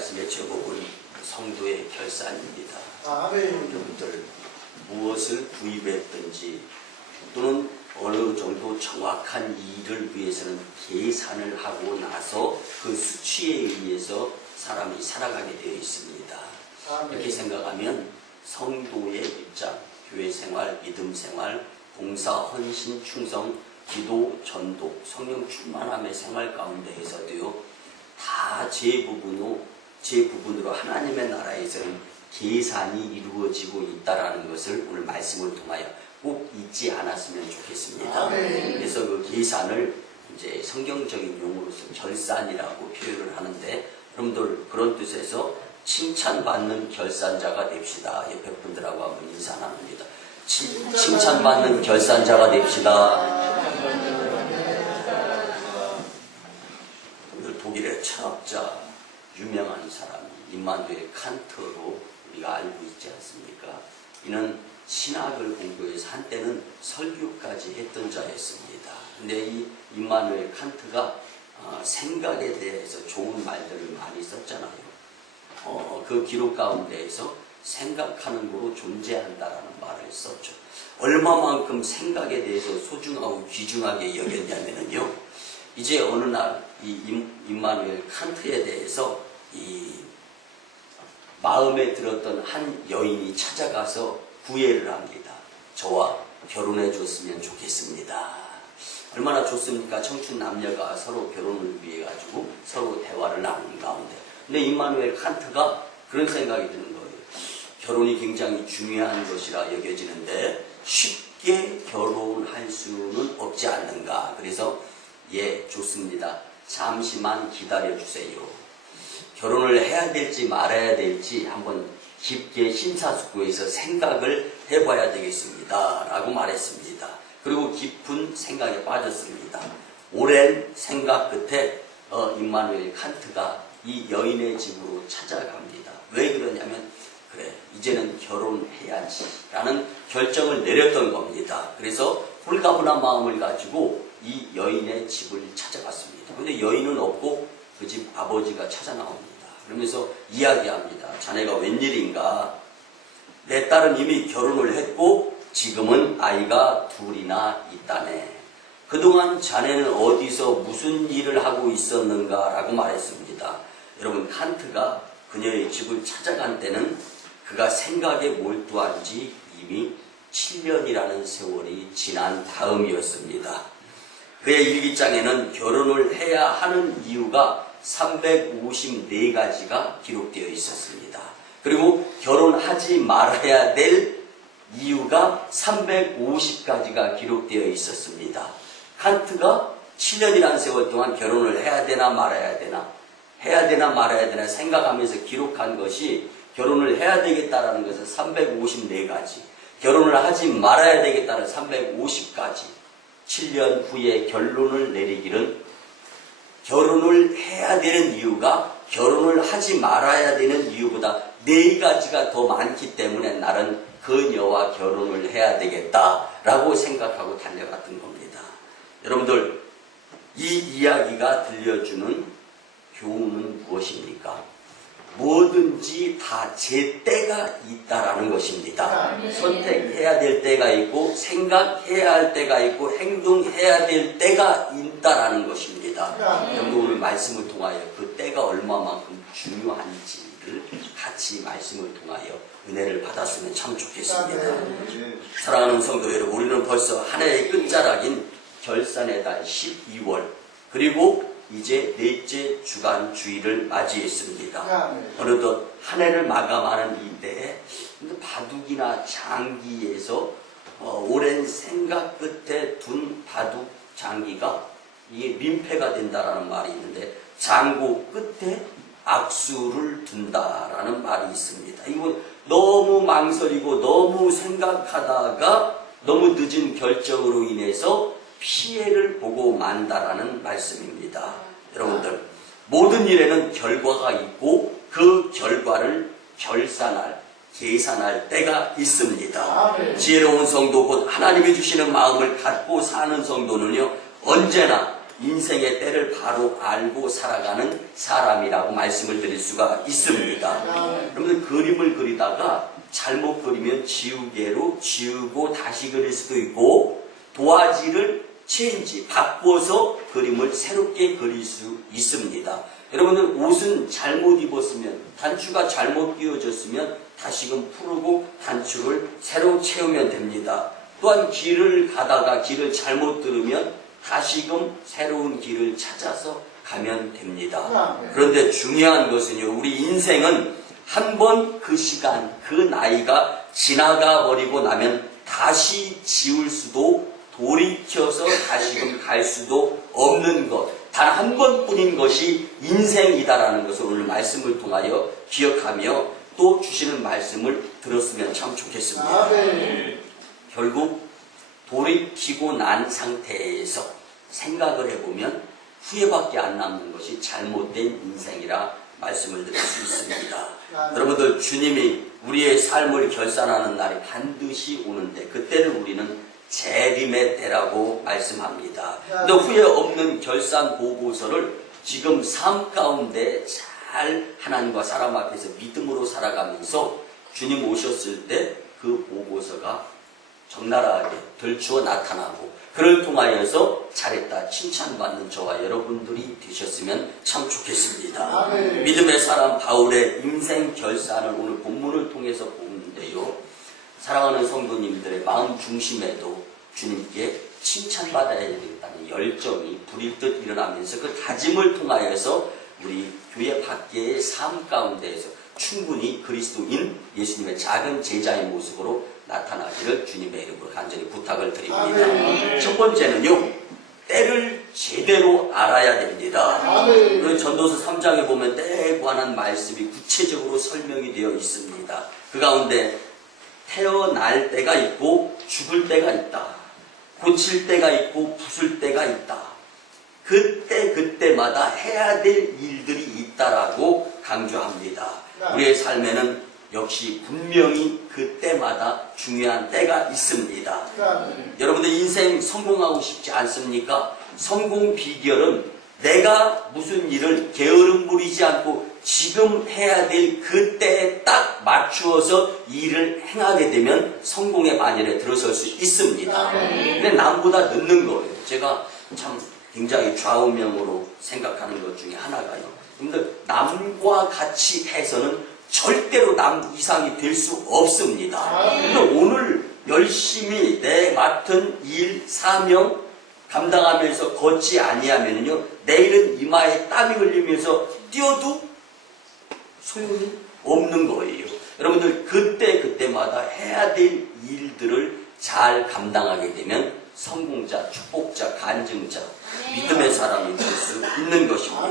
말씀의 제목은 성도의 결산입니다. 아멘. 여러분들 무엇을 구입했든지 또는 어느 정도 정확한 일을 위해서는 계산을 하고 나서 그 수치에 의해서 사람이 살아가게 되어 있습니다. 아멘. 이렇게 생각하면 성도의 입장, 교회 생활, 믿음 생활, 봉사, 헌신, 충성, 기도, 전도, 성령 충만함의 생활 가운데에서도요, 다 제 부분으로 하나님의 나라에서는 계산이 이루어지고 있다라는 것을 오늘 말씀을 통하여 꼭 잊지 않았으면 좋겠습니다. 아멘. 그래서 그 계산을 이제 성경적인 용어로서 결산이라고 표현을 하는데, 여러분들 그런 뜻에서 칭찬받는 결산자가 됩시다. 옆에 분들하고 한번 인사 나눕니다. 칭찬받는 결산자가 됩시다. 오늘 독일의 철학자, 유명한 사람 임마누엘 칸트로 우리가 알고 있지 않습니까? 이는 신학을 공부해서 한때는 설교까지 했던 자였습니다. 근데 이 임마누엘 칸트가 생각에 대해서 좋은 말들을 많이 썼잖아요. 그 기록 가운데에서 생각하는 거로 존재한다라는 말을 썼죠. 얼마만큼 생각에 대해서 소중하고 귀중하게 여겼냐면요, 이제 어느 날 이 임마누엘 칸트에 대해서 이 마음에 들었던 한 여인이 찾아가서 구애를 합니다. 저와 결혼해 줬으면 좋겠습니다. 얼마나 좋습니까? 청춘 남녀가 서로 결혼을 위해 가지고 서로 대화를 나누는 가운데. 근데 임마누엘 칸트가 그런 생각이 드는 거예요. 결혼이 굉장히 중요한 것이라 여겨지는데 쉽게 결혼할 수는 없지 않는가. 그래서 예, 좋습니다. 잠시만 기다려주세요. 결혼을 해야 될지 말아야 될지 한번 깊게 심사숙고해서 생각을 해봐야 되겠습니다. 라고 말했습니다. 그리고 깊은 생각에 빠졌습니다. 오랜 생각 끝에 임마누엘 칸트가 이 여인의 집으로 찾아갑니다. 왜 그러냐면, 그래, 이제는 결혼해야지 라는 결정을 내렸던 겁니다. 그래서 홀가분한 마음을 가지고 이 여인의 집을 찾아갔습니다. 근데 여인은 없고 그 집 아버지가 찾아 나옵니다. 그러면서 이야기합니다. 자네가 웬일인가? 내 딸은 이미 결혼을 했고 지금은 아이가 둘이나 있다네. 그동안 자네는 어디서 무슨 일을 하고 있었는가? 라고 말했습니다. 여러분, 칸트가 그녀의 집을 찾아간 때는 그가 생각에 몰두한 지 이미 7년이라는 세월이 지난 다음이었습니다. 그의 일기장에는 결혼을 해야 하는 이유가 354가지가 기록되어 있었습니다. 그리고 결혼하지 말아야 될 이유가 350가지가 기록되어 있었습니다. 칸트가 7년이라는 세월 동안 결혼을 해야 되나 말아야 되나, 해야 되나 말아야 되나 생각하면서 기록한 것이 결혼을 해야 되겠다라는 것은 354가지, 결혼을 하지 말아야 되겠다는 350가지, 7년 후에 결론을 내리기는 결혼을 해야 되는 이유가 결혼을 하지 말아야 되는 이유보다 4가지가 더 많기 때문에 나는 그녀와 결혼을 해야 되겠다라고 생각하고 달려갔던 겁니다. 여러분들, 이 이야기가 들려주는 교훈은 무엇입니까? 뭐든지 다 제 때가 있다라는 것입니다. 선택해야 될 때가 있고 생각해야 할 때가 있고 행동해야 될 때가 있다라는 것입니다. 여러분, 오늘 말씀을 통하여 그 때가 얼마만큼 중요한지를 같이 말씀을 통하여 은혜를 받았으면 참 좋겠습니다. 사랑하는 성도 여러분, 우리는 벌써 한 해의 끝자락인 결산의 달 12월, 그리고 이제 넷째 주간 주일을 맞이했습니다. 어느덧 한 해를 마감하는 이때에 바둑이나 장기에서 오랜 생각 끝에 둔 바둑 장기가 이게 민폐가 된다라는 말이 있는데, 장고 끝에 악수를 둔다라는 말이 있습니다. 이거 너무 망설이고 너무 생각하다가 너무 늦은 결정으로 인해서 피해를 보고 만다라는 말씀입니다. 여러분들, 모든 일에는 결과가 있고 그 결과를 계산할 때가 있습니다. 지혜로운 성도, 곧 하나님이 주시는 마음을 갖고 사는 성도는요, 언제나 인생의 때를 바로 알고 살아가는 사람이라고 말씀을 드릴 수가 있습니다. 여러분들 그림을 그리다가 잘못 그리면 지우개로 지우고 다시 그릴 수도 있고 도화지를 바꿔서 그림을 새롭게 그릴 수 있습니다. 여러분들 옷은 잘못 입었으면 단추가 잘못 끼워졌으면 다시금 풀고 단추를 새로 채우면 됩니다. 또한 길을 가다가 길을 잘못 들으면 다시금 새로운 길을 찾아서 가면 됩니다. 그런데 중요한 것은요, 우리 인생은 한 번 그 시간, 그 나이가 지나가 버리고 나면 다시 지울 수도 돌이켜서 다시금 갈 수도 없는 것, 단 한 번뿐인 것이 인생이다라는 것을 오늘 말씀을 통하여 기억하며 또 주시는 말씀을 들었으면 참 좋겠습니다. 결국 돌이키고 난 상태에서 생각을 해보면 후회밖에 안 남는 것이 잘못된 인생이라 말씀을 드릴 수 있습니다. 여러분들, 주님이 우리의 삶을 결산하는 날이 반드시 오는데 그때를 우리는 재림의 때라고 말씀합니다. 근데 후회 없는 결산 보고서를 지금 삶 가운데 잘 하나님과 사람 앞에서 믿음으로 살아가면서 주님 오셨을 때 그 보고서가 적나라하게 들추어 나타나고 그를 통하여서 잘했다 칭찬받는 저와 여러분들이 되셨으면 참 좋겠습니다. 믿음의 사람 바울의 인생 결산을 오늘 본문을 통해서 보는데요, 사랑하는 성도님들의 마음 중심에도 주님께 칭찬받아야 되겠다는 열정이 불일 듯 일어나면서 그 다짐을 통하여서 우리 교회 밖의 삶 가운데에서 충분히 그리스도인 예수님의 작은 제자의 모습으로 나타나기를 주님의 이름으로 간절히 부탁을 드립니다. 첫 번째는요, 때를 제대로 알아야 됩니다. 전도서 3장에 보면 때에 관한 말씀이 구체적으로 설명이 되어 있습니다. 그 가운데 태어날 때가 있고 죽을 때가 있다. 고칠 때가 있고 부술 때가 있다. 그때마다 해야 될 일들이 있다라고 강조합니다. 우리의 삶에는 역시 분명히 그때마다 중요한 때가 있습니다. 여러분들 인생 성공하고 싶지 않습니까? 성공 비결은 내가 무슨 일을 게으름 부리지 않고 지금 해야 될 그때에 딱 맞추어서 일을 행하게 되면 성공의 반열에 들어설 수 있습니다. 근데 남보다 늦는 거예요. 제가 참 굉장히 좌우명으로 생각하는 것 중에 하나가요, 여러분들, 남과 같이 해서는 절대로 남 이상이 될 수 없습니다. 근데 오늘 열심히 내 맡은 일, 사명 감당하면서 걷지 아니하면요, 내일은 이마에 땀이 흘리면서 뛰어도 소용이 없는 거예요. 여러분들, 그때마다 해야 될 일들을 잘 감당하게 되면 성공자, 축복자, 간증자, 믿음의 사람이 될 수 있는 것입니다.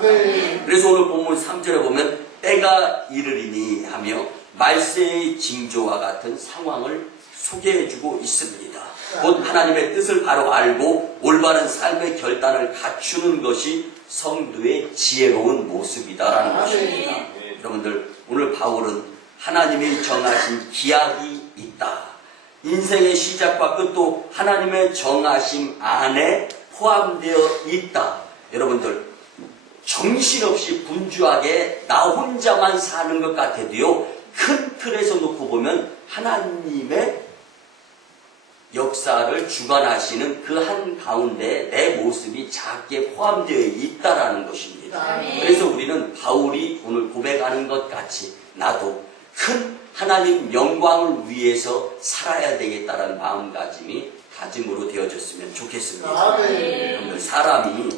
그래서 오늘 본문 3절에 보면 때가 이르리니 하며 말세의 징조와 같은 상황을 소개해주고 있습니다. 곧 하나님의 뜻을 바로 알고 올바른 삶의 결단을 갖추는 것이 성도의 지혜로운 모습이다라는 것입니다. 여러분들, 오늘 바울은 하나님이 정하신 기약이 있다. 인생의 시작과 끝도 하나님의 정하심 안에 포함되어 있다. 여러분들, 정신없이 분주하게 나 혼자만 사는 것 같아도요, 큰 틀에서 놓고 보면 하나님의 역사를 주관하시는 그 한 가운데 내 모습이 작게 포함되어 있다라는 것입니다. 그래서 우리는 바울이 오늘 고백하는 것 같이 나도 큰 하나님 영광을 위해서 살아야 되겠다라는 마음가짐이 다짐으로 되어졌으면 좋겠습니다. 사람이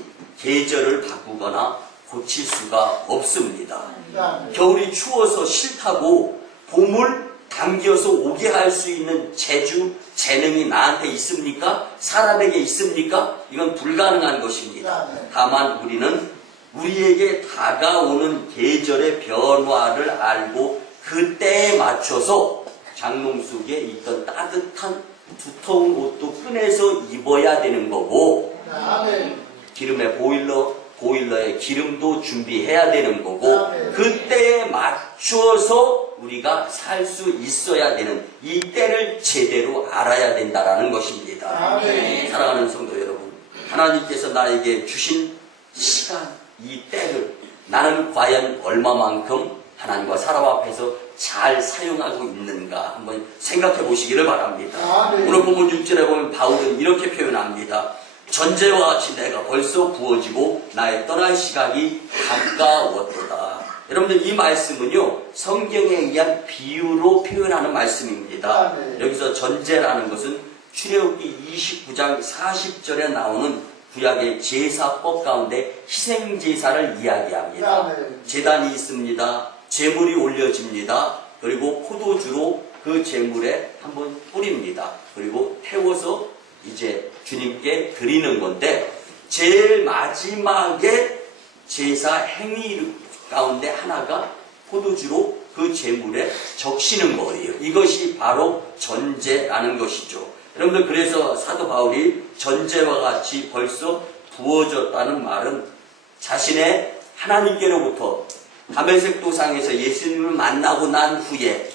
계절을 바꾸거나 고칠 수가 없습니다. 겨울이 추워서 싫다고 봄을 당겨서 오게 할 수 있는 재주, 재능이 나한테 있습니까? 사람에게 있습니까? 이건 불가능한 것입니다. 다만 우리는 우리에게 다가오는 계절의 변화를 알고 그때에 맞춰서 장롱 속에 있던 따뜻한 두터운 옷도 꺼내서 입어야 되는 거고, 기름의 보일러에 기름도 준비해야 되는 거고, 그때에 맞춰서 우리가 살 수 있어야 되는 이 때를 제대로 알아야 된다라는 것입니다. 사랑하는 성도 여러분, 하나님께서 나에게 주신 시간, 이 때를 나는 과연 얼마만큼 하나님과 사람 앞에서 잘 사용하고 있는가 한번 생각해 보시기를 바랍니다. 오늘 본문 6절에 보면 바울은 이렇게 표현합니다. 전제와 같이 내가 벌써 부어지고 나의 떠날 시각이 가까웠도다. 여러분들 이 말씀은요 성경에 의한 비유로 표현하는 말씀입니다. 여기서 전제라는 것은 출애굽기 29장 40절에 나오는 구약의 제사법 가운데 희생제사를 이야기합니다. 제단이 있습니다. 제물이 올려집니다. 그리고 포도주로 그 제물에 한번 뿌립니다. 그리고 태워서 이제 주님께 드리는 건데 제일 마지막에 제사 행위 가운데 하나가 포도주로 그 제물에 적시는 거예요. 이것이 바로 전제라는 것이죠. 여러분들 그래서 사도 바울이 전제와 같이 벌써 부어졌다는 말은 자신의 하나님께로부터 다메섹 도상에서 예수님을 만나고 난 후에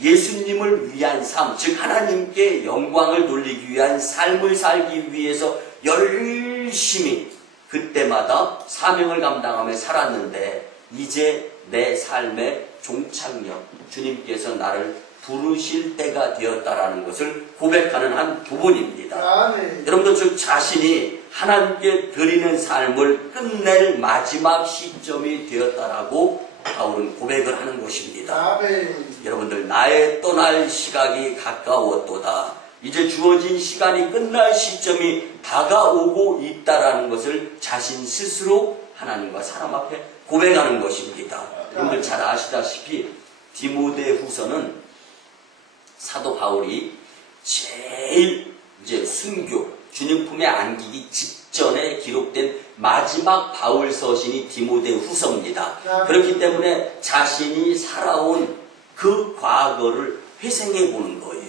예수님을 위한 삶, 즉 하나님께 영광을 돌리기 위한 삶을 살기 위해서 열심히 그때마다 사명을 감당하며 살았는데 이제 내 삶의 종착역, 주님께서 나를 부르실 때가 되었다라는 것을 고백하는 한 부분입니다. 여러분들 즉 자신이 하나님께 드리는 삶을 끝낼 마지막 시점이 되었다라고 바울은 고백을 하는 것입니다. 여러분들 나의 떠날 시각이 가까웠도다. 이제 주어진 시간이 끝날 시점이 다가오고 있다라는 것을 자신 스스로 하나님과 사람 앞에 고백하는 것입니다. 여러분들 잘 아시다시피 디모데후서는 사도 바울이 제일 이제 순교, 주님 품에 안기기 직전에 기록된 마지막 바울 서신이 디모데후서입니다. 그렇기 때문에 자신이 살아온 그 과거를 회상해 보는 거예요.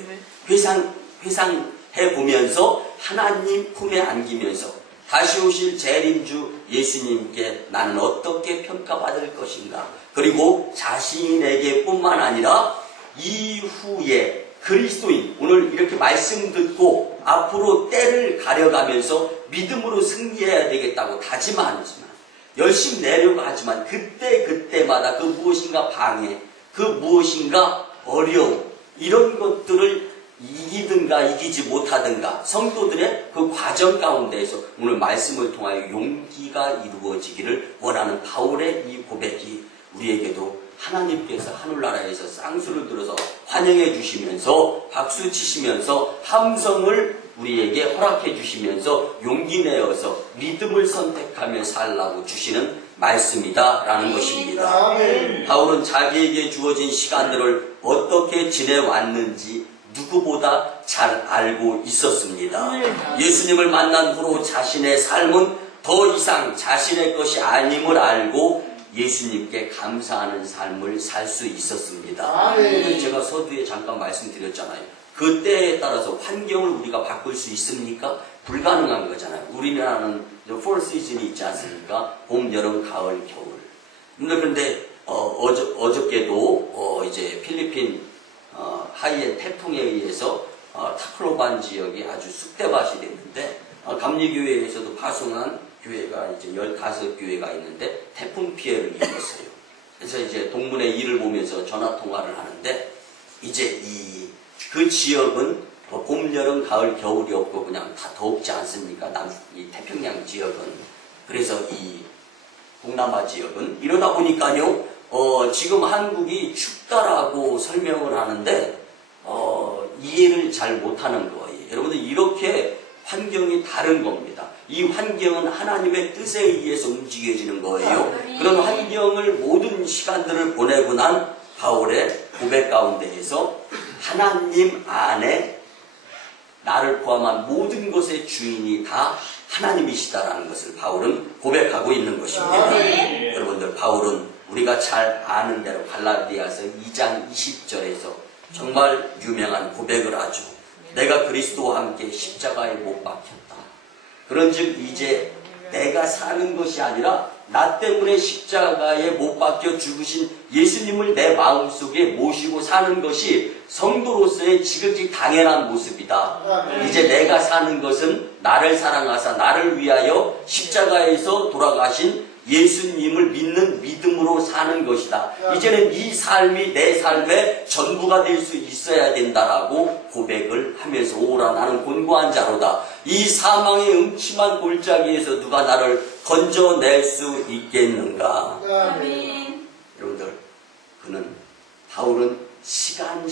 회상해 보면서 하나님 품에 안기면서 다시 오실 재림주 예수님께 나는 어떻게 평가받을 것인가. 그리고 자신에게 뿐만 아니라 이후에 그리스도인, 오늘 이렇게 말씀 듣고 앞으로 때를 가려가면서 믿음으로 승리해야 되겠다고 다짐하지만 열심히 내려고 하지만 그때마다 그 무엇인가 방해, 그 무엇인가 어려움, 이런 것들을 이기든가 이기지 못하든가 성도들의 그 과정 가운데에서 오늘 말씀을 통하여 용기가 이루어지기를 원하는 바울의 이 고백이 우리에게도 하나님께서 하늘나라에서 쌍수를 들어서 환영해 주시면서 박수 치시면서 함성을 우리에게 허락해 주시면서 용기 내어서 믿음을 선택하며 살라고 주시는 말씀이다라는 것입니다. 바울은 자기에게 주어진 시간들을 어떻게 지내왔는지 누구보다 잘 알고 있었습니다. 예수님을 만난 후로 자신의 삶은 더 이상 자신의 것이 아님을 알고 예수님께 감사하는 삶을 살 수 있었습니다. 제가 서두에 잠깐 말씀드렸잖아요. 그 때에 따라서 환경을 우리가 바꿀 수 있습니까? 불가능한 거잖아요. 우리나라는 4 시즌이 있지 않습니까? 봄, 여름, 가을, 겨울. 그런데 어저께도 이제 필리핀 하이엔 태풍에 의해서 타클로반 지역이 아주 쑥대밭이 됐는데 감리교회에서도 파송한 교회가 이제 15교회가 있는데 태풍 피해를 입었어요. 그래서 이제 동문의 일을 보면서 전화 통화를 하는데 이제 그 지역은 봄, 여름, 가을, 겨울이 없고 그냥 다 덥지 않습니까? 이 태평양 지역은. 그래서 이 동남아 지역은 이러다 보니까요. 지금 한국이 춥다라고 설명을 하는데 이해를 잘 못하는 거예요. 여러분들 이렇게 환경이 다른 겁니다. 이 환경은 하나님의 뜻에 의해서 움직여지는 거예요. 그런 환경을 모든 시간들을 보내고 난 바울의 고백 가운데에서 하나님 안에 나를 포함한 모든 것의 주인이 다 하나님이시다라는 것을 바울은 고백하고 있는 것입니다. 여러분들 바울은 우리가 잘 아는 대로 갈라디아서 2장 20절에서 정말 유명한 고백을 하죠. 내가 그리스도와 함께 십자가에 못 박혔다. 그런즉 이제 내가 사는 것이 아니라 나 때문에 십자가에 못 박혀 죽으신 예수님을 내 마음속에 모시고 사는 것이 성도로서의 지극히 당연한 모습이다. 이제 내가 사는 것은 나를 사랑하사 나를 위하여 십자가에서 돌아가신 예수님을 믿는 믿음으로 사는 것이다. 이제는 이 삶이 내 삶의 전부가 될 수 있어야 된다라고 고백을 하면서 오라 나는 곤고한 자로다. 이 사망의 음침한 골짜기에서 누가 나를 건져낼 수 있겠는가. 아멘. 여러분들, 바울은 시간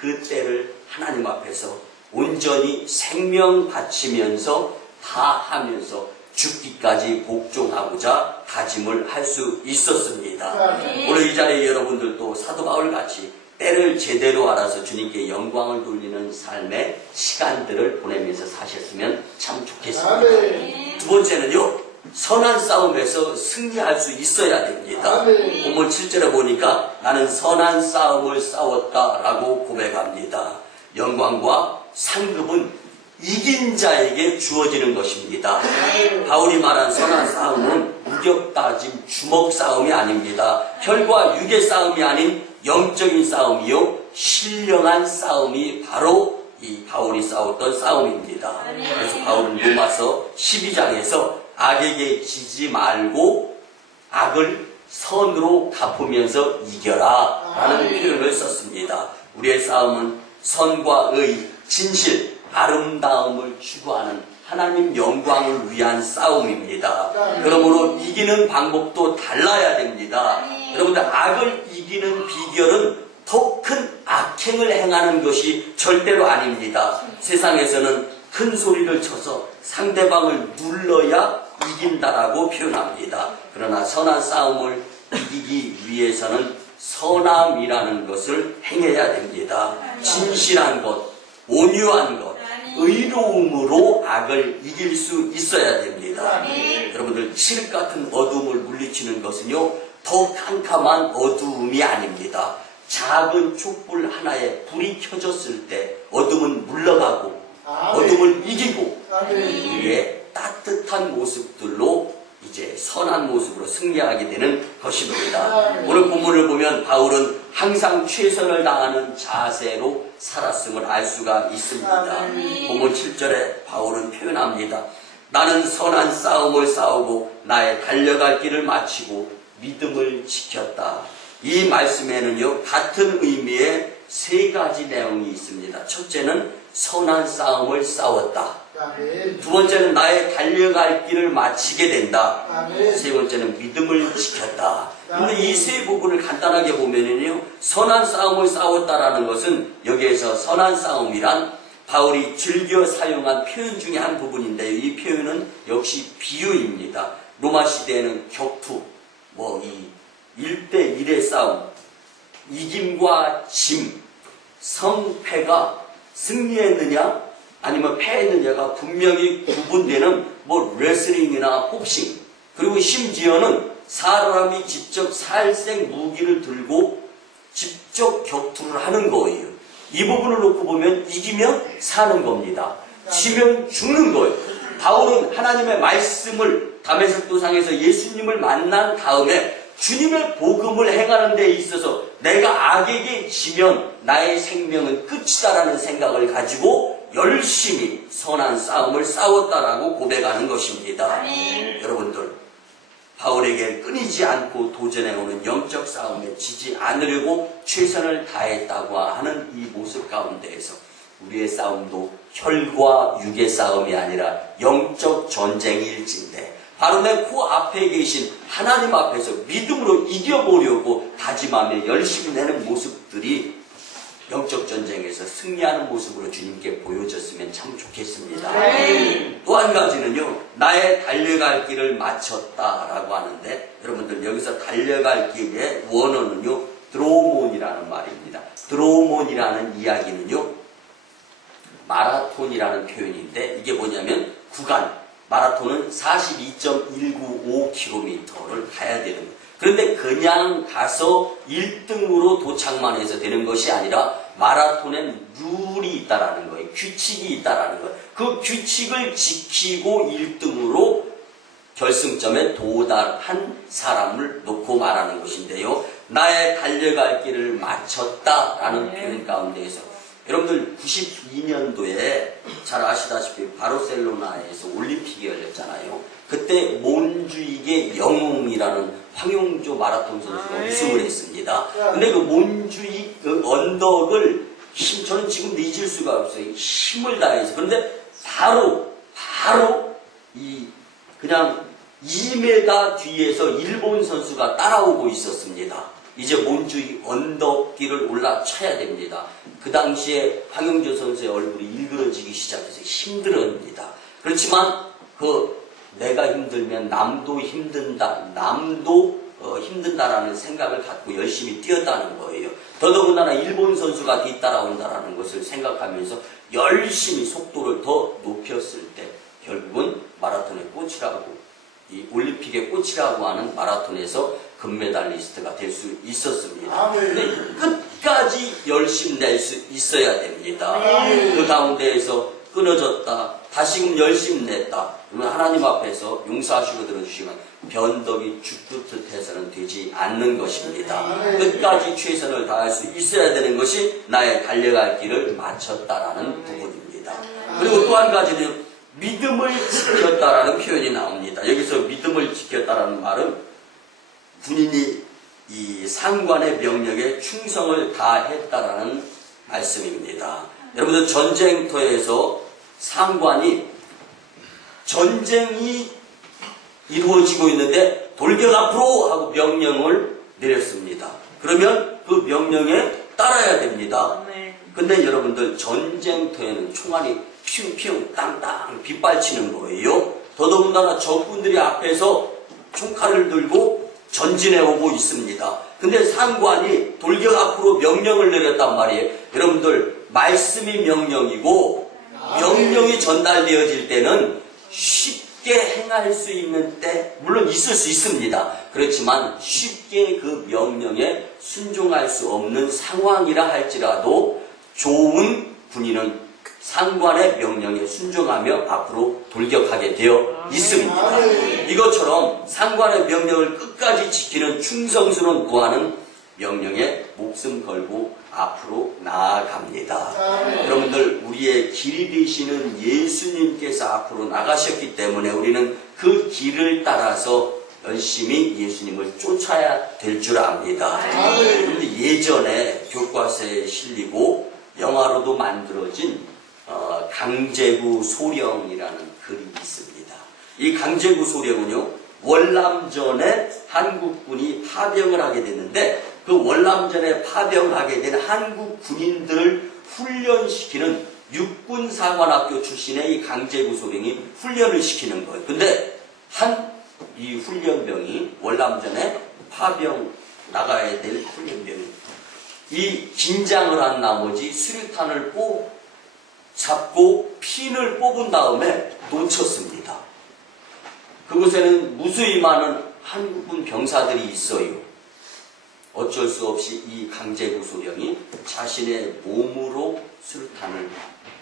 그 때를 하나님 앞에서 온전히 생명 바치면서 다 하면서 죽기까지 복종하고자 다짐을 할 수 있었습니다. 오늘 이 자리에 여러분들도 사도 바울 같이 때를 제대로 알아서 주님께 영광을 돌리는 삶의 시간들을 보내면서 사셨으면 참 좋겠습니다. 두 번째는요, 선한 싸움에서 승리할 수 있어야 됩니다. 본문 7절에 보니까 나는 선한 싸움을 싸웠다라고 고백합니다. 영광과 상급은 이긴 자에게 주어지는 것입니다. 바울이 말한 선한 싸움은 무격다짐 주먹 싸움이 아닙니다. 혈과 육의 싸움이 아닌 영적인 싸움이요, 신령한 싸움이 바로 이 바울이 싸웠던 싸움입니다. 그래서 바울은 로마서 12장에서 악에게 지지 말고 악을 선으로 갚으면서 이겨라 라는 표현을 썼습니다. 우리의 싸움은 선과 의, 진실, 아름다움을 추구하는 하나님 영광을 위한 싸움입니다. 그러므로 이기는 방법도 달라야 됩니다. 여러분들, 악을 이기는 비결은 더 큰 악행을 행하는 것이 절대로 아닙니다. 세상에서는 큰 소리를 쳐서 상대방을 눌러야 이긴다라고 표현합니다. 그러나 선한 싸움을 이기기 위해서는 선함이라는 것을 행해야 됩니다. 진실한 것, 온유한 것, 의로움으로 악을 이길 수 있어야 됩니다. 여러분들, 칠흑 같은 어두움을 물리치는 것은요, 더 캄캄한 어두움이 아닙니다. 작은 촛불 하나에 불이 켜졌을 때 어둠은 물러가고 어둠을 이기고 우리의 따뜻한 모습들로 이제 선한 모습으로 승리하게 되는 것입니다. 오늘 본문을 보면 바울은 항상 최선을 다하는 자세로 살았음을 알 수가 있습니다. 본문 7절에 바울은 표현합니다. 나는 선한 싸움을 싸우고 나의 달려갈 길을 마치고 믿음을 지켰다. 이 말씀에는요, 같은 의미의 세 가지 내용이 있습니다. 첫째는 선한 싸움을 싸웠다. 두 번째는 나의 달려갈 길을 마치게 된다. 세 번째는 믿음을 지켰다. 근데 이 세 부분을 간단하게 보면은요, 선한 싸움을 싸웠다라는 것은 여기에서 선한 싸움이란 바울이 즐겨 사용한 표현 중에 한 부분인데요. 이 표현은 역시 비유입니다. 로마 시대에는 격투, 이 1대1의 싸움, 이김과 짐, 성패가 승리했느냐 아니면 패했느냐가 분명히 구분되는 레슬링이나 복싱, 그리고 심지어는 사람이 직접 살생 무기를 들고 직접 격투를 하는 거예요. 이 부분을 놓고 보면 이기면 사는 겁니다. 지면 죽는 거예요. 바울은 하나님의 말씀을 다메섹 도상에서 예수님을 만난 다음에 주님의 복음을 행하는 데 있어서 내가 악에게 지면 나의 생명은 끝이다라는 생각을 가지고 열심히 선한 싸움을 싸웠다라고 고백하는 것입니다. 여러분들, 바울에게 끊이지 않고 도전해오는 영적 싸움에 지지 않으려고 최선을 다했다고 하는 이 모습 가운데에서 우리의 싸움도 혈과 육의 싸움이 아니라 영적 전쟁일진데 바로 내 코앞에 계신 하나님 앞에서 믿음으로 이겨보려고 다짐하며 열심히 내는 모습들이 영적 전쟁에서 승리하는 모습으로 주님께 보여졌으면 참 좋겠습니다. 또 한 가지는요, 나의 달려갈 길을 마쳤다라고 하는데, 여러분들 여기서 달려갈 길의 원어는요, 드로몬이라는 말입니다. 드로몬이라는 이야기는요, 마라톤이라는 표현인데, 이게 뭐냐면 구간, 마라톤은 42.195km를 가야 되는 거예요. 그런데 그냥 가서 1등으로 도착만 해서 되는 것이 아니라 마라톤엔 룰이 있다라는 거예요. 규칙이 있다라는 거예요. 그 규칙을 지키고 1등으로 결승점에 도달한 사람을 놓고 말하는 것인데요. 나의 달려갈 길을 마쳤다라는 표현 가운데에서 여러분들 92년도에 잘 아시다시피 바르셀로나에서 올림픽이 열렸잖아요. 그때 몬주익의 영웅이라는 황용조 마라톤 선수가 우승을 했습니다. 근데 그 몬주익 그 언덕을 저는 지금도 잊을 수가 없어요. 힘을 다해서. 그런데 바로 그냥 2m 뒤에서 일본 선수가 따라오고 있었습니다. 이제 몬주익 언덕길을 올라쳐야 됩니다. 그 당시에 황용조 선수의 얼굴이 일그러지기 시작해서 힘들었습니다. 그렇지만 내가 힘들면 남도 힘든다, 힘든다라는 생각을 갖고 열심히 뛰었다는 거예요. 더더군다나 일본 선수가 뒤따라온다라는 것을 생각하면서 열심히 속도를 더 높였을 때 결국은 마라톤의 꽃이라고, 이 올림픽의 꽃이라고 하는 마라톤에서 금메달리스트가 될 수 있었습니다. 근데 끝까지 열심히 낼 수 있어야 됩니다. 그 가운데에서 끊어졌다, 다시금 열심히 냈다. 그러면 하나님 앞에서 용서하시고 들어주시면 변덕이 죽듯 해서는 되지 않는 것입니다. 끝까지 최선을 다할 수 있어야 되는 것이 나의 달려갈 길을 마쳤다라는 부분입니다. 그리고 또 한 가지는 믿음을 지켰다라는 표현이 나옵니다. 여기서 믿음을 지켰다라는 말은 군인이 이 상관의 명령에 충성을 다했다라는 말씀입니다. 여러분들 전쟁터에서 상관이 전쟁이 이루어지고 있는데 돌격 앞으로 하고 명령을 내렸습니다. 그러면 그 명령에 따라야 됩니다. 근데 여러분들 전쟁터에는 총알이 핑핑 땅땅 빗발치는 거예요. 더더군다나 적군들이 앞에서 총칼을 들고 전진해 오고 있습니다. 근데 상관이 돌격 앞으로 명령을 내렸단 말이에요. 여러분들 말씀이 명령이고 명령이 전달되어질 때는 쉽게 행할 수 있는 때 물론 있을 수 있습니다. 그렇지만 쉽게 그 명령에 순종할 수 없는 상황이라 할지라도 좋은 군인은 상관의 명령에 순종하며 앞으로 돌격하게 되어 있습니다. 이것처럼 상관의 명령을 끝까지 지키는 충성스러운 구하는 명령에 목숨 걸고 앞으로 나아갑니다. 여러분들 우리의 길이 되시는 예수님께서 앞으로 나가셨기 때문에 우리는 그 길을 따라서 열심히 예수님을 쫓아야 될 줄 압니다. 그런데 예전에 교과서에 실리고 영화로도 만들어진 강제구 소령이라는 글이 있습니다. 이 강제구 소령은요, 월남전에 한국군이 파병을 하게 됐는데 그 월남전에 파병하게 된 한국 군인들을 훈련시키는 육군사관학교 출신의 이 강제구 소령이 훈련을 시키는 거예요. 근데 이 훈련병이 월남전에 파병 나가야 될 훈련병이 이 긴장을 한 나머지 수류탄을 잡고 핀을 뽑은 다음에 놓쳤습니다. 그곳에는 무수히 많은 한국군 병사들이 있어요. 어쩔 수 없이 이 강제구 소령이 자신의 몸으로 수류탄을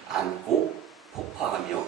안고 폭파하며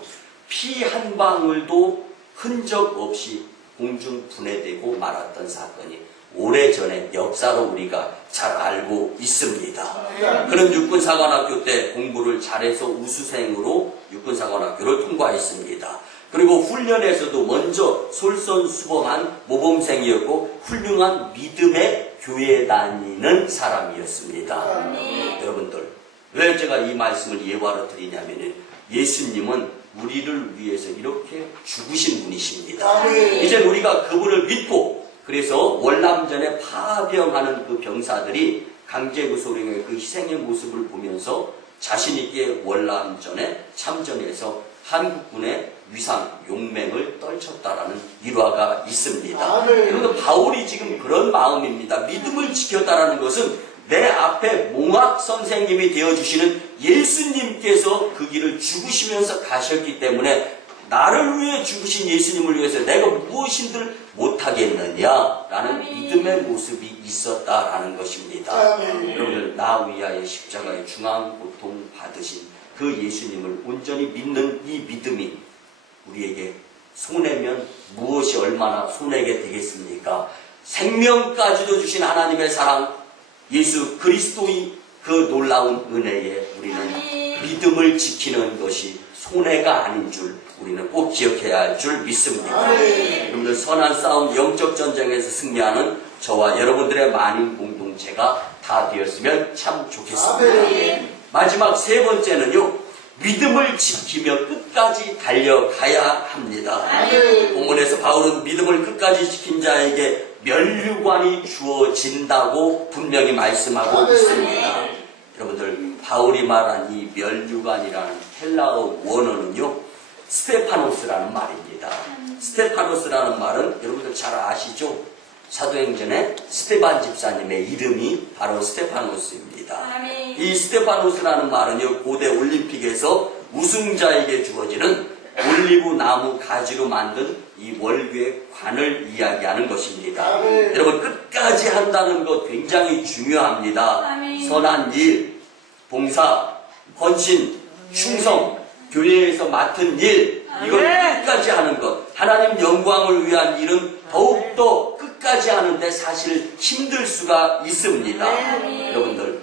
피 한 방울도 흔적 없이 공중 분해되고 말았던 사건이 오래전에 역사로 우리가 잘 알고 있습니다. 그는 육군사관학교 때 공부를 잘해서 우수생으로 육군사관학교를 통과했습니다. 그리고 훈련에서도 먼저 솔선수범한 모범생이었고 훌륭한 믿음의 교회에 다니는 사람이었습니다. 여러분들, 왜 제가 이 말씀을 예화로 드리냐면 예수님은 우리를 위해서 이렇게 죽으신 분이십니다. 이제 우리가 그분을 믿고 그래서 월남전에 파병하는 그 병사들이 강제구 소령의 그 희생의 모습을 보면서 자신있게 월남전에 참전해서 한국군의 위상, 용맹을 떨쳤다라는 일화가 있습니다. 그런데 바울이 지금 그런 마음입니다. 믿음을 지켰다라는 것은 내 앞에 몽학 선생님이 되어주시는 예수님께서 그 길을 죽으시면서 가셨기 때문에 나를 위해 죽으신 예수님을 위해서 내가 무엇인들 못하겠느냐라는 믿음의 모습이 있었다라는 것입니다. 여러분들, 나 위하여 십자가의 중한 고통 받으신 그 예수님을 온전히 믿는 이 믿음이 우리에게 손해면 무엇이 것이 얼마나 손해게 되겠습니까? 생명까지도 주신 하나님의 사랑, 예수 그리스도의 그 놀라운 은혜에 우리는 믿음을 지키는 것이 손해가 아닌 줄 우리는 꼭 기억해야 할 줄 믿습니다. 여러분들, 선한 싸움, 영적 전쟁에서 승리하는 저와 여러분들의 많은 공동체가 다 되었으면 참 좋겠습니다. 마지막 세 번째는요, 믿음을 지키며 끝까지 달려가야 합니다. 본문에서 바울은 믿음을 끝까지 지킨 자에게 면류관이 주어진다고 분명히 말씀하고 있습니다. 여러분들, 바울이 말한 이 면류관이라는 헬라어 원어는요, 스테파노스라는 말입니다. 스테파노스라는 말은 여러분들 잘 아시죠? 사도행전에 스테반 집사님의 이름이 바로 스테파노스입니다. 이 스테파노스라는 말은요, 고대 올림픽에서 우승자에게 주어지는 올리브 나무 가지로 만든 이 월궤 관을 이야기하는 것입니다. 여러분, 끝까지 한다는 것 굉장히 중요합니다. 선한 일, 봉사, 헌신, 충성, 교회에서 맡은 일, 이걸 끝까지 하는 것, 하나님 영광을 위한 일은 더욱더 끝까지 하는데 사실 힘들 수가 있습니다. 여러분들,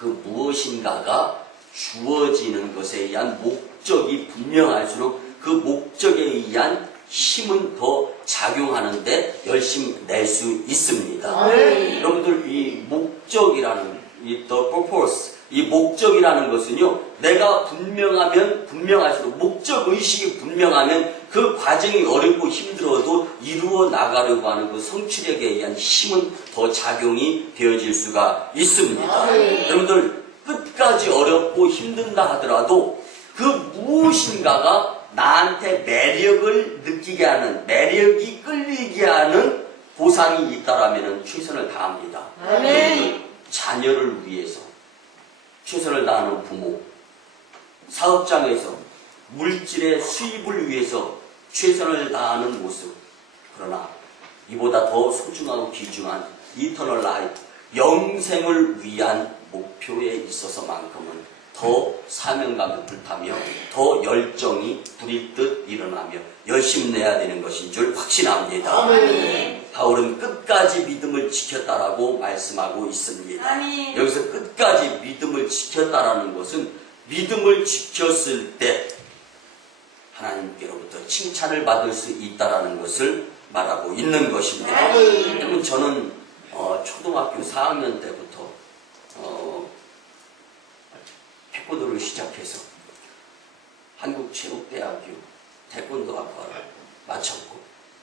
그 무엇인가가 주어지는 것에 의한 목적이 분명할수록 그 목적에 의한 힘은 더 작용하는데 열심히 낼 수 있습니다. 여러분들, 이 목적이라는 이 the purpose, 이 목적이라는 것은요, 내가 분명하면 분명할수록, 목적의식이 분명하면 그 과정이 어렵고 힘들어도 이루어 나가려고 하는 그 성취력에 의한 힘은 더 작용이 되어질 수가 있습니다. 여러분들, 끝까지 어렵고 힘든다 하더라도 그 무엇인가가 나한테 매력을 느끼게 하는, 매력이 끌리게 하는 보상이 있다라면 최선을 다합니다. 여러분들, 자녀를 위해서 최선을 다하는 부모, 사업장에서 물질의 수입을 위해서 최선을 다하는 모습, 그러나 이보다 더 소중하고 귀중한 이터널 라이프, 영생을 위한 목표에 있어서만큼은 더 사명감을 불타며 더 열정이 불일 듯 일어나며 열심히 내야 되는 것인 줄 확신합니다. 바울은 끝까지 믿음을 지켰다라고 말씀하고 있습니다. 여기서 끝까지 믿음을 지켰다라는 것은 믿음을 지켰을 때 하나님께로부터 칭찬을 받을 수 있다라는 것을 말하고 있는 것입니다. 여러분, 저는 초등학교 4학년 때부터 태권도를 시작해서 한국체육대학교 태권도학과를 마쳤고,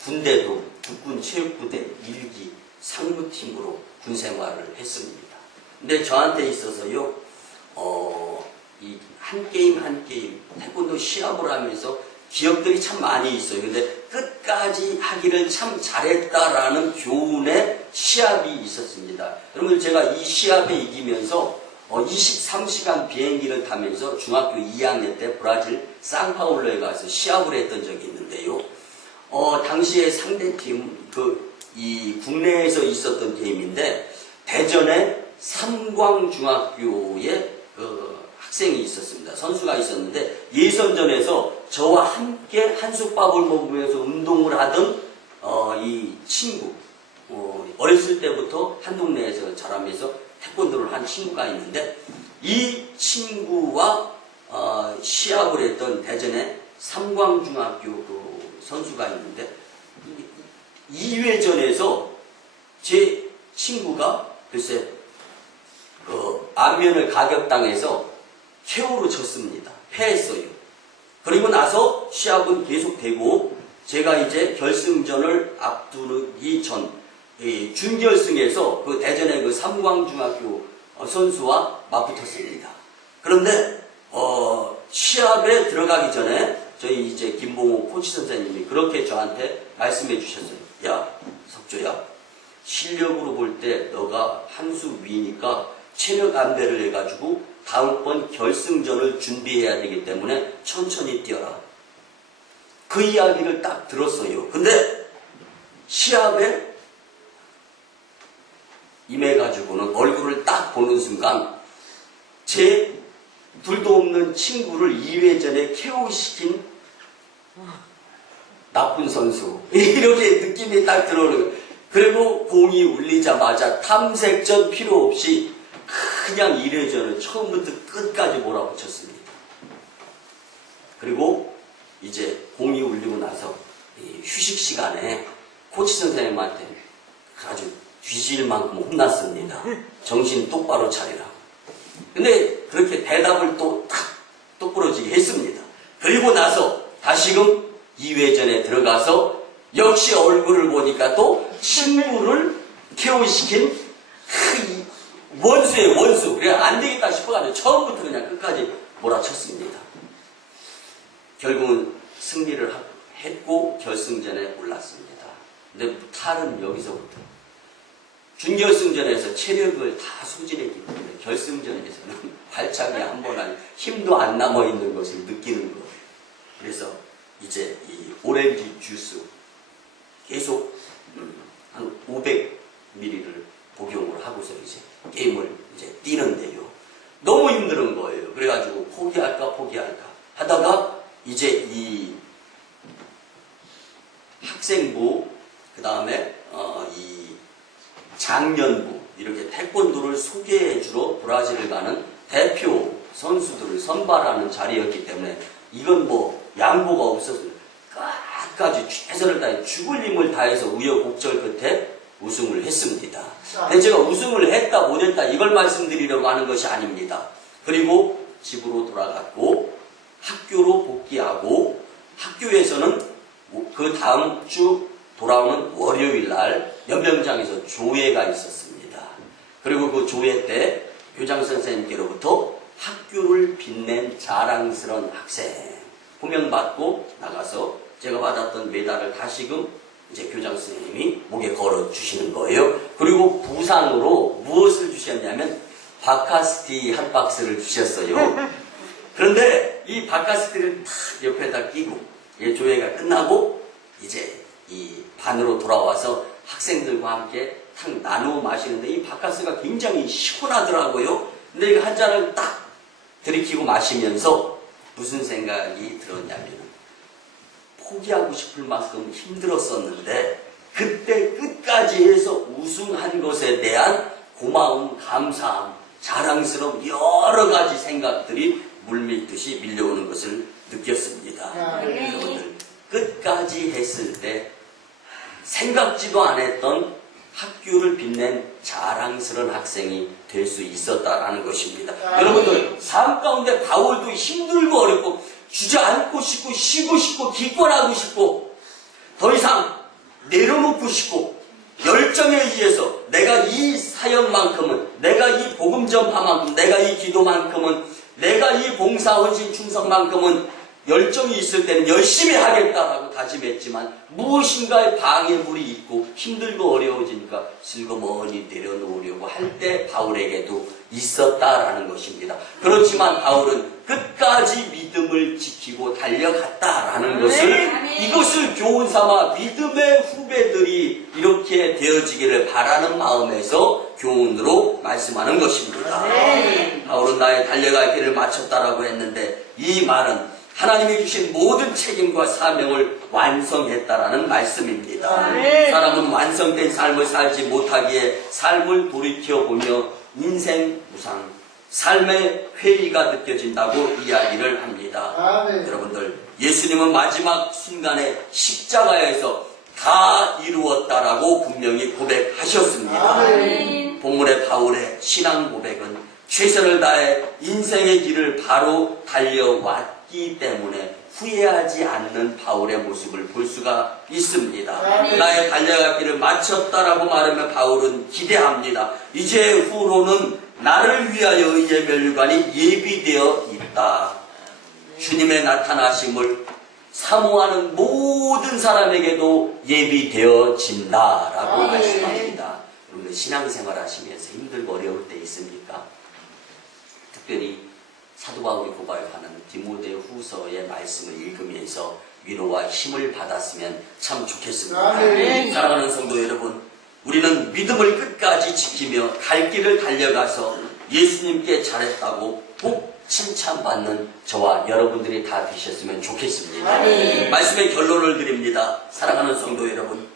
군대도 국군 체육부대 1기 상무팀으로 군생활을 했습니다. 근데 저한테 있어서요, 이 한 게임 한 게임 태권도 시합을 하면서 기억들이 참 많이 있어요. 근데 끝까지 하기를 참 잘했다라는 교훈의 시합이 있었습니다. 여러분, 제가 이 시합에 이기면서 23시간 비행기를 타면서 중학교 2학년 때 브라질 상파울로에 가서 시합을 했던 적이 있는데요. 당시에 상대팀, 이 국내에서 있었던 게임인데, 대전에 삼광중학교에 학생이 있었습니다. 선수가 있었는데, 예선전에서 저와 함께 한솥밥을 먹으면서 운동을 하던 이 친구, 어렸을 때부터 한 동네에서 자라면서 태권도를 한 친구가 있는데, 이 친구와 시합을 했던 대전의 삼광중학교 그 선수가 있는데, 2회전에서 제 친구가 글쎄 안면을 가격당해서 KO로 졌습니다. 패했어요. 그리고 나서 시합은 계속되고, 제가 이제 결승전을 앞두기 전 준결승에서 그 대전의 그 삼광중학교 선수와 맞붙었습니다. 그런데 시합에 들어가기 전에 저희 이제 김봉호 코치 선생님이 그렇게 저한테 말씀해 주셨어요. 야, 석조야, 실력으로 볼 때 너가 한 수 위니까 체력 안배를 해가지고 다음번 결승전을 준비해야 되기 때문에 천천히 뛰어라. 그 이야기를 딱 들었어요. 근데 시합에 임해가지고는 얼굴을 딱 보는 순간 제 둘도 없는 친구를 2회전에 KO시킨 나쁜 선수 이렇게 느낌이 딱 들어오는 거예요. 그리고 공이 울리자마자 탐색전 필요 없이 그냥 1회전을 처음부터 끝까지 몰아붙였습니다. 그리고 이제 공이 울리고 나서 휴식 시간에 코치 선생님한테 아주 뒤질 만큼 혼났습니다. 정신 똑바로 차리라. 근데 그렇게 대답을 또 딱 똑부러지게 했습니다. 그리고 나서 다시금 2회전에 들어가서 역시 얼굴을 보니까 또 친구를 KO시킨 원수의 원수. 그래 안 되겠다 싶어가지고 처음부터 그냥 끝까지 몰아쳤습니다. 결국은 승리를 했고 결승전에 올랐습니다. 근데 탈은 여기서부터 준결승전에서 체력을 다 소진했기 때문에 결승전에서는 발차기 한 번 안 힘도 안 남아있는 것을 느끼는 거예요. 그래서 이제 이 오렌지 주스 계속 한 500ml를 복용을 하고서 이제 게임을 이제 뛰는데요. 너무 힘든 거예요. 그래가지고 포기할까 하다가 이제 이 학생부 그 다음에 이 장년부 이렇게 태권도를 소개해주러 브라질을 가는 대표 선수들을 선발하는 자리였기 때문에 이건 뭐 양보가 없어서 끝까지 최선을 다해 죽을 힘을 다해서 우여곡절 끝에 우승을 했습니다. 근데 제가 우승을 했다 못했다 이걸 말씀드리려고 하는 것이 아닙니다. 그리고 집으로 돌아갔고 학교로 복귀하고 학교에서는 그 다음 주 돌아오는 월요일 날 연병장에서 조회가 있었습니다. 그리고 그 조회 때 교장 선생님께로부터 학교를 빛낸 자랑스러운 학생 호명받고 나가서 제가 받았던 메달을 다시금 이제 교장 선생님이 목에 걸어 주시는 거예요. 그리고 부상으로 무엇을 주셨냐면 바카스티 한 박스를 주셨어요. 그런데 이 바카스티를 탁 옆에다 끼고 조회가 끝나고 이제 이 반으로 돌아와서 학생들과 함께 탁 나누어 마시는데 이 바카스가 굉장히 시원하더라고요. 근데 이거 한 잔을 딱 들이키고 마시면서 무슨 생각이 들었냐면 포기하고 싶을 만큼 힘들었었는데 그때 끝까지 해서 우승한 것에 대한 고마움, 감사함, 자랑스러운 여러 가지 생각들이 물밀듯이 밀려오는 것을 느꼈습니다. 여러분들 끝까지 했을 때 생각지도 않았던 학교를 빛낸 자랑스러운 학생이 될 수 있었다라는 것입니다. 여러분들 삶 가운데 바울도 힘들고 어렵고 주저앉고 싶고 쉬고 싶고 기권하고 싶고 더 이상 내려놓고 싶고 열정에 의해서 내가 이 사역만큼은 내가 이 복음 전파만큼 내가 이 기도만큼은 내가 이 봉사 헌신 충성만큼은 열정이 있을 때는 열심히 하겠다라고 다짐했지만 무엇인가의 방해물이 있고 힘들고 어려워지니까 슬그머니 내려놓으려고 할 때 바울에게도 있었다라는 것입니다. 그렇지만 바울은 끝까지 믿음을 지키고 달려갔다라는 것을 이것을 교훈 삼아 믿음의 후배들이 이렇게 되어지기를 바라는 마음에서 교훈으로 말씀하는 것입니다. 바울은 나의 달려갈 길을 마쳤다라고 했는데 이 말은 하나님이 주신 모든 책임과 사명을 완성했다라는 말씀입니다. 사람은 완성된 삶을 살지 못하기에 삶을 돌이켜보며 인생 무상, 삶의 회의가 느껴진다고 이야기를 합니다. 여러분들, 예수님은 마지막 순간에 십자가에서 다 이루었다라고 분명히 고백하셨습니다. 본문의 바울의 신앙 고백은 최선을 다해 인생의 길을 바로 달려왔기 때문에 후회하지 않는 바울의 모습을 볼 수가 있습니다. 나의 달려갈 길을 마쳤다라고 말하면 바울은 기대합니다. 이제 후로는 나를 위하여 의의 멸류관이 예비되어 있다. 주님의 나타나심을 사모하는 모든 사람에게도 예비되어진다라고 말씀합니다. 여러분 신앙생활 하시면서 힘들고 어려울 때 있습니까? 특별히 사도 바울이 고발하는 디모데 후서의 말씀을 읽으면서 위로와 힘을 받았으면 참 좋겠습니다. 사랑하는 성도 여러분, 우리는 믿음을 끝까지 지키며 갈 길을 달려가서 예수님께 잘했다고 복 칭찬받는 저와 여러분들이 다 되셨으면 좋겠습니다. 말씀의 결론을 드립니다. 사랑하는 성도 여러분,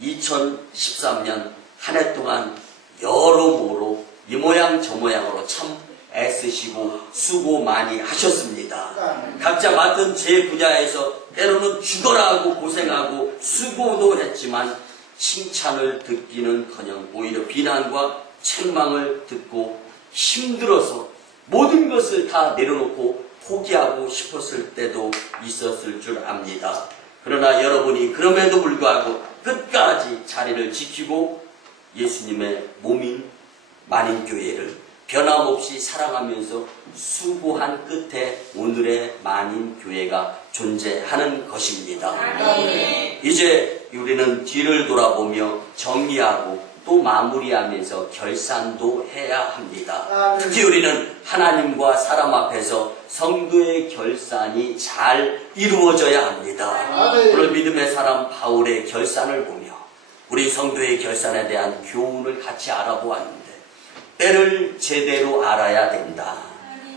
2013년 한 해 동안 여러모로 이 모양 저 모양으로 참 애쓰시고 수고 많이 하셨습니다. 각자 맡은 제 분야에서 때로는 죽어라 하고 고생하고 수고도 했지만 칭찬을 듣기는커녕 오히려 비난과 책망을 듣고 힘들어서 모든 것을 다 내려놓고 포기하고 싶었을 때도 있었을 줄 압니다. 그러나 여러분이 그럼에도 불구하고 끝까지 자리를 지키고 예수님의 몸인 만인교회를 변함없이 사랑하면서 수고한 끝에 오늘의 만인교회가 존재하는 것입니다. 이제 우리는 뒤를 돌아보며 정리하고 또 마무리하면서 결산도 해야 합니다. 특히 우리는 하나님과 사람 앞에서 성도의 결산이 잘 이루어져야 합니다. 오늘 믿음의 사람 바울의 결산을 보며 우리 성도의 결산에 대한 교훈을 같이 알아보았는데, 때를 제대로 알아야 된다.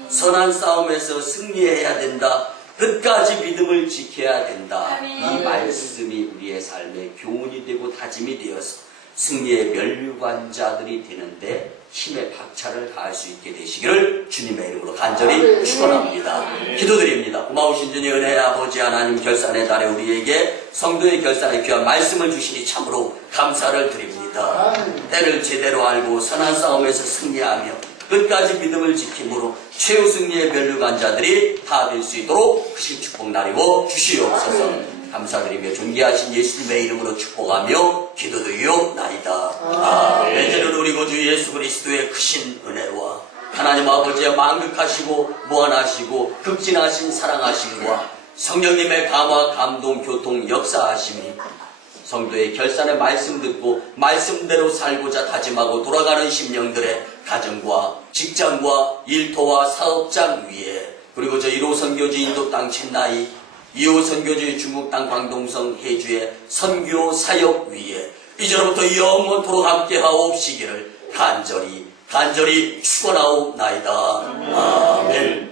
선한 싸움에서 승리해야 된다. 끝까지 믿음을 지켜야 된다. 이 말씀이 우리의 삶의 교훈이 되고 다짐이 되어서 승리의 면류관자들이 되는데 힘의 박차를 가할 수 있게 되시기를 주님의 이름으로 간절히 축원합니다. 기도드립니다. 고마우신 주님 은혜의 아버지 하나님, 결산의 달에 우리에게 성도의 결산에 귀한 말씀을 주시니 참으로 감사를 드립니다. 때를 제대로 알고 선한 싸움에서 승리하며 끝까지 믿음을 지킴으로 최후 승리의 면류관자들이 다 될 수 있도록 크신 축복 나리워 주시옵소서. 감사드리며 존귀하신 예수님의 이름으로 축복하며 기도드리옵나이다. 아멘. 이제는 우리 구주 예수 그리스도의 크신 은혜와 하나님 아버지의 만극하시고 무한하시고 극진하신 사랑하심과 성령님의 감화 감동 교통 역사하심이 성도의 결산의 말씀 듣고 말씀대로 살고자 다짐하고 돌아가는 심령들의 가정과 직장과 일터와 사업장 위에, 그리고 저 1호 선교지 인도 땅 첸나이, 2호 선교지 중국 땅 광동성 해주의 선교 사역 위에 이제로부터 영원토록 함께 하옵시기를 간절히 축원하옵나이다. 아멘.